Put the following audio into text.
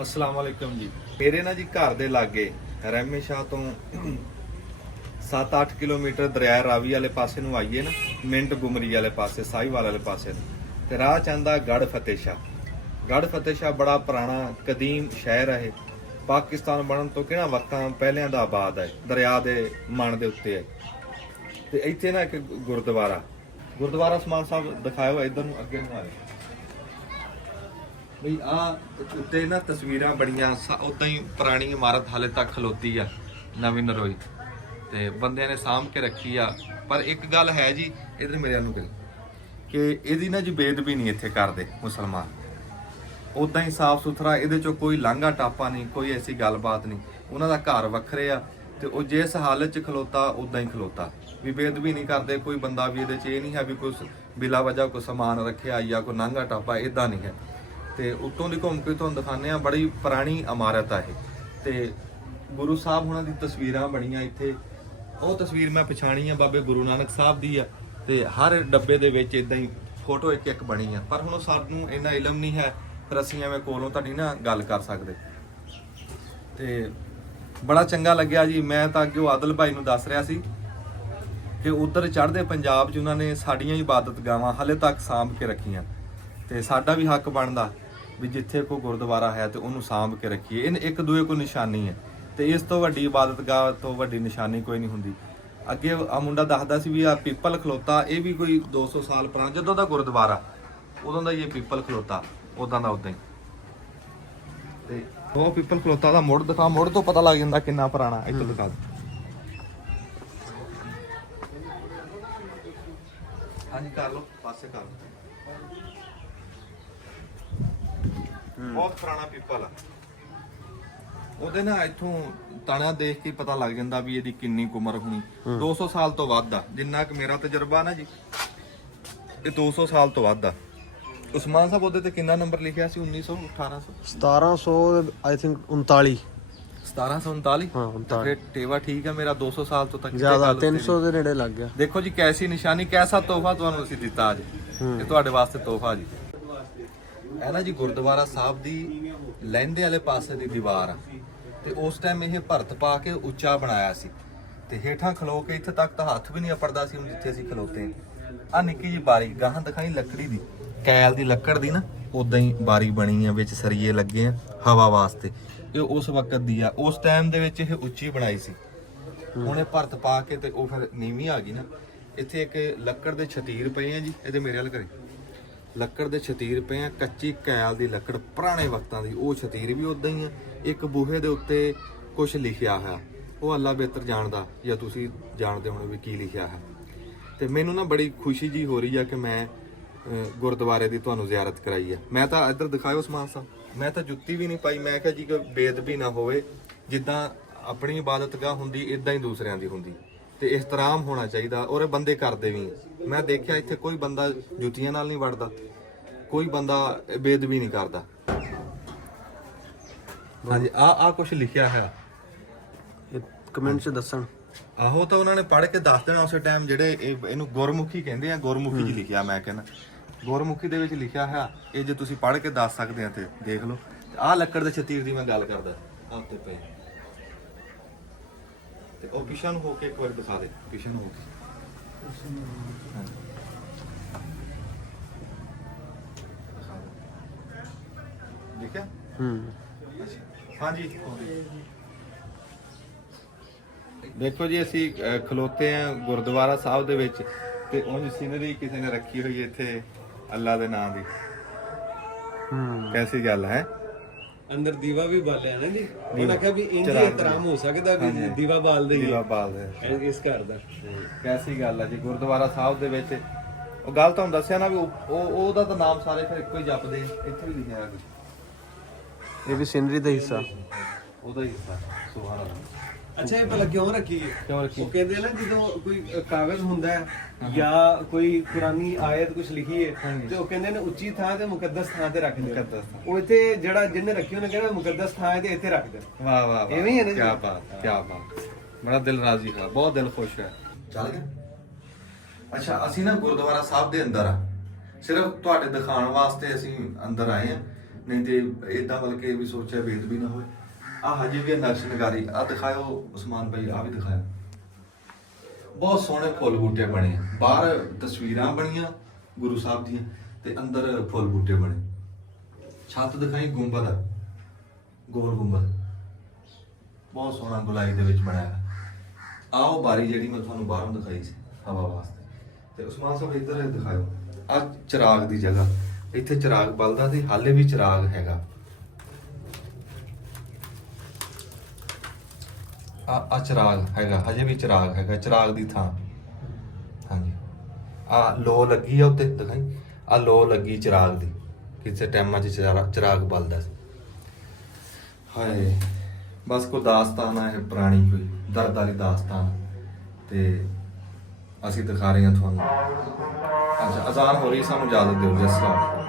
अस्सलाम वालेकुम जी। मेरे ना जी घर दे लागे रहमे शाह तो 7-8 किलोमीटर दरिया रावी वाले पासे ਨੂੰ ਆਈਏ ਨਾ ਮਿੰਟ ਗੁਮਰੀ ਵਾਲੇ ਪਾਸੇ ਸਾਹੀਵਾਲ ਵਾਲੇ ਪਾਸੇ ਨੂੰ ਤੇ ਰਾਹ ਚਾਂਦਾ ਗੜ ਫਤਿਹ ਸ਼ਾਹ ਬੜਾ ਪੁਰਾਣਾ ਕਦੀਮ ਸ਼ਹਿਰ ਹੈ। ਪਾਕਿਸਤਾਨ ਬਣਨ ਤੋਂ ਕਿਹੜਾ ਵਕਤਾਂ ਪਹਿਲਿਆਂ ਦਾ ਆਬਾਦ ਹੈ, ਦਰਿਆ ਦੇ ਮਣ ਦੇ ਉੱਤੇ ਹੈ। ਤੇ ਇੱਥੇ ਨਾ ਇੱਕ ਗੁਰਦੁਆਰਾ ਸਮਾਨ ਸਾਹਿਬ ਦਿਖਾਇਆ ਹੋਇਆ, ਇਧਰ ਨੂੰ ਅੱਗੇ ਨੂੰ ਆਏ ਬਈ ਆ ਉੱਤੇ ਨਾ ਤਸਵੀਰਾਂ ਬੜੀਆਂ ਉਦਾਂ ਹੀ ਪੁਰਾਣੀ ਇਮਾਰਤ ਹਾਲੇ ਤੱਕ ਖਲੋਤੀ ਆ ਨਵੀਂ ਨਰੋਈ ਤੇ ਬੰਦਿਆਂ ਨੇ ਸਾਂਭ ਕੇ ਰੱਖੀ ਆ। ਪਰ ਇੱਕ ਗੱਲ ਹੈ ਜੀ, ਇਧਰ ਮੇਰੇ ਨੂੰ ਕਿ ਇਹਦੀ ਨਾ ਜੀ ਬੇਅਦਬੀ ਨਹੀਂ ਇੱਥੇ ਕਰਦੇ ਮੁਸਲਮਾਨ, ਉਦਾਂ ਹੀ ਸਾਫ ਸੁਥਰਾ, ਇਹਦੇ ਚੋਂ ਕੋਈ ਲਾਂਘਾ ਟਾਪਾ ਨਹੀਂ, ਕੋਈ ਐਸੀ ਗੱਲਬਾਤ ਨਹੀਂ। ਉਹਨਾਂ ਦਾ ਘਰ ਵੱਖਰੇ ਆ ਤੇ ਉਹ ਜਿਸ ਹਾਲਤ 'ਚ ਖਲੋਤਾ ਉਦਾਂ ਹੀ ਖਲੋਤਾ, ਵੀ ਬੇਅਦਬੀ ਨਹੀਂ ਕਰਦੇ। ਕੋਈ ਬੰਦਾ ਵੀ ਇਹਦੇ 'ਚ ਇਹ ਨਹੀਂ ਹੈ ਵੀ ਕੋਈ ਬਿਲਾ ਵਜ੍ਹਾ ਕੋਈ ਸਮਾਨ ਰੱਖਿਆ ਜਾਂ ਕੋਈ ਲਾਂਘਾ ਟਾਪਾ, ਇਦਾਂ ਨਹੀਂ ਹੈ। ਤੇ ਉੱਤੋਂ ਦੀ ਘੁੰਮ ਕੇ ਤੁਹਾਨੂੰ ਦਿਖਾਉਂਦੇ ਆ, ਬੜੀ ਪੁਰਾਣੀ ਇਮਾਰਤ ਆ ਇਹ। ਤੇ ਗੁਰੂ ਸਾਹਿਬ ਉਹਨਾਂ ਦੀ ਤਸਵੀਰਾਂ ਬਣੀਆਂ ਇੱਥੇ, ਉਹ ਤਸਵੀਰ ਮੈਂ ਪਛਾਣੀ ਆ ਬਾਬੇ ਗੁਰੂ ਨਾਨਕ ਸਾਹਿਬ ਦੀ ਆ। ਤੇ ਹਰ ਡੱਬੇ ਦੇ ਵਿੱਚ ਇਦਾਂ ਹੀ ਫੋਟੋ ਇੱਕ ਇੱਕ ਬਣੀ ਆ। ਪਰ ਹੁਣ ਸਾਨੂੰ ਇੰਨਾ ਇਲਮ ਨਹੀਂ ਹੈ, ਫਿਰ ਅਸੀਂ ਐਵੇਂ ਕੋਲੋਂ ਤੁਹਾਡੀ ਨਾ ਗੱਲ ਕਰ ਸਕਦੇ। ਤੇ ਬੜਾ ਚੰਗਾ ਲੱਗਿਆ ਜੀ। ਮੈਂ ਤਾਂ ਅੱਗੇ ਆਦਲ ਭਾਈ ਨੂੰ ਦੱਸ ਰਿਹਾ ਸੀ ਕਿ ਉਧਰ ਚੜ੍ਹਦੇ ਪੰਜਾਬ 'ਚ ਉਹਨਾਂ ਨੇ ਸਾਡੀਆਂ ਇਬਾਦਤ ਗਾਵਾਂ ਹਾਲੇ ਤੱਕ ਸਾਂਭ ਕੇ ਰੱਖੀਆਂ, ਤੇ ਸਾਡਾ ਵੀ ਹੱਕ ਬਣਦਾ ਵੀ ਜਿੱਥੇ ਕੋਈ ਗੁਰਦੁਆਰਾ ਹੈ ਤੇ ਉਹਨੂੰ ਸਾਂਭ ਕੇ ਰੱਖੀਏ। ਇਹ ਇੱਕ ਦੂਏ ਕੋਲ ਨਿਸ਼ਾਨੀ ਹੈ, ਤੇ ਇਸ ਤੋਂ ਵੱਡੀ ਇਬਾਦਤਗਾਹ ਤੋਂ ਵੱਡੀ ਨਿਸ਼ਾਨੀ ਕੋਈ ਨਹੀਂ ਹੁੰਦੀ। ਅੱਗੇ ਆ ਮੁੰਡਾ ਦੱਸਦਾ ਸੀ ਵੀ ਆ ਪੀਪਲ ਖਲੋਤਾ, ਇਹ ਵੀ ਕੋਈ 200 ਸਾਲ ਪੁਰਾਣਾ, ਜਦੋਂ ਦਾ ਗੁਰਦੁਆਰਾ ਉਦੋਂ ਦਾ ਹੀ ਇਹ ਪੀਪਲ ਖਲੋਤਾ, ਉਦਾਂ ਦਾ ਉਦਾਂ ਹੀ। ਤੇ ਉਹ ਪੀਪਲ ਖਲੋਤਾ ਦਾ ਮੁੜ ਦਿਖਾ, ਮੁੜ ਤੋਂ ਪਤਾ ਲੱਗ ਜਾਂਦਾ ਕਿੰਨਾ ਪੁਰਾਣਾ। ਇੱਥੇ ਦਿਖਾ ਦੇ, ਹਾਂਜੀ ਕਰ ਲਓ, ਪਾਸੇ ਕਰ ਲਓ। ਬਹੁਤ ਪੁਰਾਣਾ ਪੀਪਲ ਆ, ਉਹਦੇ ਨਾ ਇੱਥੋਂ ਤਣਾ ਦੇਖ ਕੇ ਪਤਾ ਲੱਗ ਜਾਂਦਾ ਵੀ ਇਹਦੀ ਕਿੰਨੀ ਕੁ ਉਮਰ ਹੋਣੀ। 200 ਸਾਲ ਤੋਂ ਵੱਧ ਆ, ਜਿੰਨਾ ਕਿ ਮੇਰਾ ਤਜਰਬਾ ਨਾ ਜੀ, ਇਹ 200 ਸਾਲ ਤੋਂ ਵੱਧ ਆ। ਉਸਮਾਨ ਸਾਹਿਬ ਉਹਦੇ ਤੇ ਕਿੰਨਾ ਨੰਬਰ ਲਿਖਿਆ ਸੀ? 1900 1800 1700 ਆਈ ਥਿੰਕ 39 1739। ਹਾਂ 39 ਫਿਰ ਟੇਵਾ ਠੀਕ ਹੈ ਮੇਰਾ, 200 ਸਾਲ ਤੋਂ ਤੱਕ ਜ਼ਿਆਦਾ 300 ਦੇ ਨੇੜੇ ਲੱਗ ਗਿਆ। ਦੇਖੋ ਜੀ ਕੈਸੀ ਨਿਸ਼ਾਨੀ, ਕੈਸਾ ਤੋਹਫਾ ਤੁਹਾਨੂੰ ਅਸੀਂ ਦਿੱਤਾ ਅੱਜ। ਇਹ ਤੁਹਾਡੇ ਵਾਸਤੇ ਤੋਹਫਾ ਜੀ। ਇਹ ਨਾ ਜੀ ਗੁਰਦੁਆਰਾ ਸਾਹਿਬ ਦੀ ਲਹਿੰਦੇ ਵਾਲੇ ਪਾਸੇ ਦੀ ਦੀਵਾਰ ਆ, ਤੇ ਉਸ ਟਾਈਮ ਇਹ ਭਰਤ ਪਾ ਕੇ ਉੱਚਾ ਬਣਾਇਆ ਸੀ, ਤੇ ਹੇਠਾਂ ਖਲੋ ਕੇ ਇੱਥੇ ਤੱਕ ਤਾਂ ਹੱਥ ਵੀ ਨਹੀਂ ਅਪੜਦਾ ਸੀ। ਹੁਣ ਜਿੱਥੇ ਅਸੀਂ ਖਲੋਤੇ ਆ, ਨਿੱਕੀ ਜੀ ਬਾਰੀ ਗਾਹਾਂ ਦਿਖਾਈ, ਲੱਕੜੀ ਦੀ, ਕੈਲ ਦੀ ਲੱਕੜ ਦੀ ਨਾ, ਉਦਾਂ ਹੀ ਬਾਰੀ ਬਣੀ ਆ, ਵਿੱਚ ਸਰੀਏ ਲੱਗੇ ਆ ਹਵਾ ਵਾਸਤੇ। ਇਹ ਉਸ ਵਕਤ ਦੀ ਆ, ਉਸ ਟਾਈਮ ਦੇ ਵਿੱਚ ਇਹ ਉੱਚੀ ਬਣਾਈ ਸੀ। ਹੁਣ ਇਹ ਭਰਤ ਪਾ ਕੇ ਤੇ ਉਹ ਫਿਰ ਨੀਵੀਂ ਆ ਗਈ ਨਾ। ਇੱਥੇ ਇੱਕ ਲੱਕੜ ਦੇ ਛਤੀਰ ਪਏ ਆ ਜੀ, ਇਹਦੇ ਮੇਰੇ ਵੱਲ ਕਰੇ, ਲੱਕੜ ਦੇ ਛਤੀਰ ਪਏ ਆ, ਕੱਚੀ ਕੈਲ ਦੀ ਲੱਕੜ ਪੁਰਾਣੇ ਵਕਤਾਂ ਦੀ। ਉਹ ਛਤੀਰ ਵੀ ਉਦਾਂ ਹੀ ਆ। ਇੱਕ ਬੂਹੇ ਦੇ ਉੱਤੇ ਕੁਝ ਲਿਖਿਆ ਹੋਇਆ, ਉਹ ਅੱਲਾ ਬਿਹਤਰ ਜਾਣਦਾ, ਜਾਂ ਤੁਸੀਂ ਜਾਣਦੇ ਹੋਣੇ ਵੀ ਕੀ ਲਿਖਿਆ ਹੈ। ਤੇ ਮੈਨੂੰ ਨਾ ਬੜੀ ਖੁਸ਼ੀ ਜੀ ਹੋ ਰਹੀ ਆ ਕਿ ਮੈਂ ਗੁਰਦੁਆਰੇ ਦੀ ਤੁਹਾਨੂੰ ਜ਼ਿਆਰਤ ਕਰਾਈ ਆ। ਮੈਂ ਤਾਂ ਇੱਧਰ ਦਿਖਾਇਓ ਸਮਾਨ ਸਾਹਿਬ, ਮੈਂ ਤਾਂ ਜੁੱਤੀ ਵੀ ਨਹੀਂ ਪਾਈ। ਮੈਂ ਕਿਹਾ ਜੀ ਕਿ ਬੇਅਦਬੀ ਨਾ ਹੋਵੇ, ਜਿੱਦਾਂ ਆਪਣੀ ਇਬਾਦਤਗਾਹ ਹੁੰਦੀ ਇਦਾਂ ਹੀ ਦੂਸਰਿਆਂ ਦੀ ਹੁੰਦੀ, ਤੇ ਇhtਰਾਮ ਹੋਣਾ ਚਾਹੀਦਾ, ਔਰ ਇਹ ਬੰਦੇ ਕਰਦੇ ਵੀ। ਮੈਂ ਦੇਖਿਆ ਇੱਥੇ ਕੋਈ ਬੰਦਾ ਜੁੱਤੀਆਂ ਨਾਲ ਨਹੀਂ ਵੜਦਾ, ਕੋਈ ਬੰਦਾ ਬੇਅਦਬੀ ਨਹੀਂ ਕਰਦਾ। ਹਾਂਜੀ ਆ ਕੁਝ ਲਿਖਿਆ ਹੈ, ਕਮੈਂਟ 'ਚ ਦੱਸਣ। ਆਹੋ ਤਾਂ ਉਹਨਾਂ ਨੇ ਪੜ੍ਹ ਕੇ ਦੱਸ ਦੇਣਾ ਉਸੇ ਟਾਈਮ। ਜਿਹੜੇ ਇਹਨੂੰ ਗੁਰਮੁਖੀ ਕਹਿੰਦੇ ਆ, ਗੁਰਮੁਖੀ 'ਚ ਲਿਖਿਆ। ਮੈਂ ਕਹਿੰਦਾ ਗੁਰਮੁਖੀ ਦੇ ਵਿੱਚ ਲਿਖਿਆ ਹੈ, ਇਹ ਜੇ ਤੁਸੀਂ ਪੜ੍ਹ ਕੇ ਦੱਸ ਸਕਦੇ ਆ ਤੇ ਦੇਖ ਲਓ। ਆਹ ਲੱਕੜ ਦੇ ਛਤੀਰ ਦੀ ਮੈਂ ਗੱਲ ਕਰਦਾ, ਆਹ ਉੱਤੇ ਪਏ। ਤੇ ਉਹ ਪਿਛਾਂ ਨੂੰ ਹੋ ਕੇ ਇੱਕ ਵਾਰ ਦਿਖਾ ਦੇ, ਪਿਛਾਂ ਨੂੰ ਹੋ ਕੇ। ਦੇਖਿਆ? ਹਾਂਜੀ ਦੇਖੋ ਜੀ, ਅਸੀਂ ਖਲੋਤੇ ਆ ਗੁਰਦੁਆਰਾ ਸਾਹਿਬ ਦੇ ਵਿੱਚ, ਤੇ ਉਂਝ ਸੀਨਰੀ ਕਿਸੇ ਨੇ ਰੱਖੀ ਹੋਈ ਇੱਥੇ ਅੱਲਾ ਦੇ ਨਾਮ ਦੀ। ਕੈਸੀ ਗੱਲ ਹੈ। ਅੰਦਰ ਦੀਵਾ ਵੀ ਬਾਲਿਆ ਨਾ ਜੀ, ਉਹਨਾਂ ਕਿਹਾ ਵੀ ਇੰਜ ਇਤਰਾਮ ਹੋ ਸਕਦਾ ਵੀ ਦੀਵਾ ਬਾਲਦੇ ਹੀ, ਦੀਵਾ ਬਾਲਦੇ ਇਸ ਘਰ ਦਾ। ਕੈਸੀ ਗੱਲ ਹੈ ਜੀ, ਗੁਰਦੁਆਰਾ ਸਾਹਿਬ ਦੇ ਵਿੱਚ। ਉਹ ਗੱਲ ਤੁਹਾਨੂੰ ਦੱਸਿਆ ਨਾ ਵੀ ਉਹਦਾ ਤਾਂ ਨਾਮ ਸਾਰੇ ਫਿਰ ਇੱਕੋ ਹੀ ਜਪਦੇ। ਇੱਥੇ ਵੀ ਲਿਖਿਆ ਹੈ, ਇਹ ਵੀ ਸੀਨਰੀ ਦਾ ਹਿੱਸਾ, ਉਹਦਾ ਹੀ ਹਿੱਸਾ। ਸੁਭਾਨ ਅੱਲਾਹ। ਅੱਛਾ, ਇਹ ਭਲਾ ਕਿਉਂ ਰੱਖੀ ਹੈ? ਕਿਉਂ ਰੱਖੀ? ਉਹ ਕਹਿੰਦੇ ਨਾ ਜਦੋਂ ਕੋਈ ਕਾਗਜ਼ ਹੁੰਦਾ ਹੈ ਜਾਂ ਕੋਈ ਕੁਰਾਨੀ ਆਇਤ ਕੁਝ ਲਿਖੀ ਹੈ, ਤੇ ਉਹ ਕਹਿੰਦੇ ਨੇ ਉੱਚੀ ਥਾਂ ਤੇ ਮੁਕੱਦਸ ਥਾਂ ਤੇ ਰੱਖ ਦਿਓ। ਉਹ ਇੱਥੇ ਜਿਹੜਾ ਜਿਹਨੇ ਰੱਖੀ ਉਹਨੇ ਕਹਿੰਦਾ ਮੁਕੱਦਸ ਥਾਂ ਹੈ ਤੇ ਇੱਥੇ ਰੱਖ ਦਿਓ। ਵਾਹ ਵਾਹ ਵਾਹ, ਐਵੇਂ ਹੀ ਹੈ ਨਾ ਜੀ। ਕੀ ਬਾਤ, ਕੀ ਬਾਤ। ਬੜਾ ਦਿਲ ਰਾਜ਼ੀ ਹੋਇਆ, ਬਹੁਤ ਦਿਲ ਖੁਸ਼ ਹੈ। ਚੱਲ ਗਿਆ। ਅੱਛਾ, ਅਸੀਂ ਨਾ ਗੁਰਦੁਆਰਾ ਸਾਹਿਬ ਦੇ ਅੰਦਰ ਆ, ਸਿਰਫ ਤੁਹਾਡੇ ਦਿਖਾਉਣ ਵਾਸਤੇ ਅਸੀਂ ਅੰਦਰ ਆਏ ਆ। ਨਹੀਂ ਤੇ ਇਦਾਂ ਮਤਲਬ ਕਿ ਵੀ ਸੋਚਿਆ ਵੇਦ ਵੀ ਨਾ ਹੋਏ। ਆ ਹਜੇ ਵੀ ਨਕਸ਼ ਨਗਾਰੀ ਆ ਦਿਖਾਇਓ ਉਸਮਾਨ ਭਾਈ, ਆ ਵੀ ਦਿਖਾਇਓ। ਬਹੁਤ ਸੋਹਣੇ ਫੁੱਲ ਬੂਟੇ ਬਣੇ ਆ। ਬਾਹਰ ਤਸਵੀਰਾਂ ਬਣੀਆਂ ਗੁਰੂ ਸਾਹਿਬ ਦੀਆਂ ਤੇ ਅੰਦਰ ਫੁੱਲ ਬੂਟੇ ਬਣੇ। ਛੱਤ ਦਿਖਾਈ ਗੁੰਬਦ ਆ, ਗੋਲ ਗੁੰਬਦ ਬਹੁਤ ਸੋਹਣਾ ਗੁਲਾਈ ਦੇ ਵਿੱਚ ਬਣਾਇਆ। ਆਓ ਬਾਰੀ ਜਿਹੜੀ ਮੈਂ ਤੁਹਾਨੂੰ ਬਾਹਰੋਂ ਦਿਖਾਈ ਸੀ ਹਵਾ ਵਾਸਤੇ। ਤੇ ਉਸਮਾਨ ਸਾਹਿਬ ਇੱਧਰ ਦਿਖਾਇਓ ਆ ਚਿਰਾਗ ਦੀ ਜਗ੍ਹਾ, ਇੱਥੇ ਚਿਰਾਗ ਬਲਦਾ ਤੇ ਹਾਲੇ ਵੀ ਚਿਰਾਗ ਹੈਗਾ। ਆ ਚਿਰਾਗ ਹੈਗਾ, ਹਜੇ ਵੀ ਚਿਰਾਗ ਹੈਗਾ, ਚਿਰਾਗ ਦੀ ਥਾਂ। ਹਾਂਜੀ ਆ ਲੋ ਲੱਗੀ ਆ ਉੱਤੇ ਦਿਖਾਈ, ਆ ਲੋ ਲੱਗੀ ਚਿਰਾਗ ਦੀ, ਕਿਸੇ ਟਾਈਮਾਂ 'ਚ ਚਿਰਾਗ ਬਲਦਾ ਸੀ। ਹਾਏ ਬਸ ਕੋਈ ਦਾਸਤਾਨ ਆ ਇਹ ਪੁਰਾਣੀ, ਕੋਈ ਦਰਦ ਵਾਲੀ ਦਾਸਤਾਨ, ਤੇ ਅਸੀਂ ਦਿਖਾ ਰਹੇ ਹਾਂ ਤੁਹਾਨੂੰ। ਅੱਛਾ ਅਜ਼ਾਨ ਹੋ ਰਹੀ, ਸਾਨੂੰ ਇਜਾਜ਼ਤ ਦਿਓ ਜੀ। ਅਸਲਾਮ।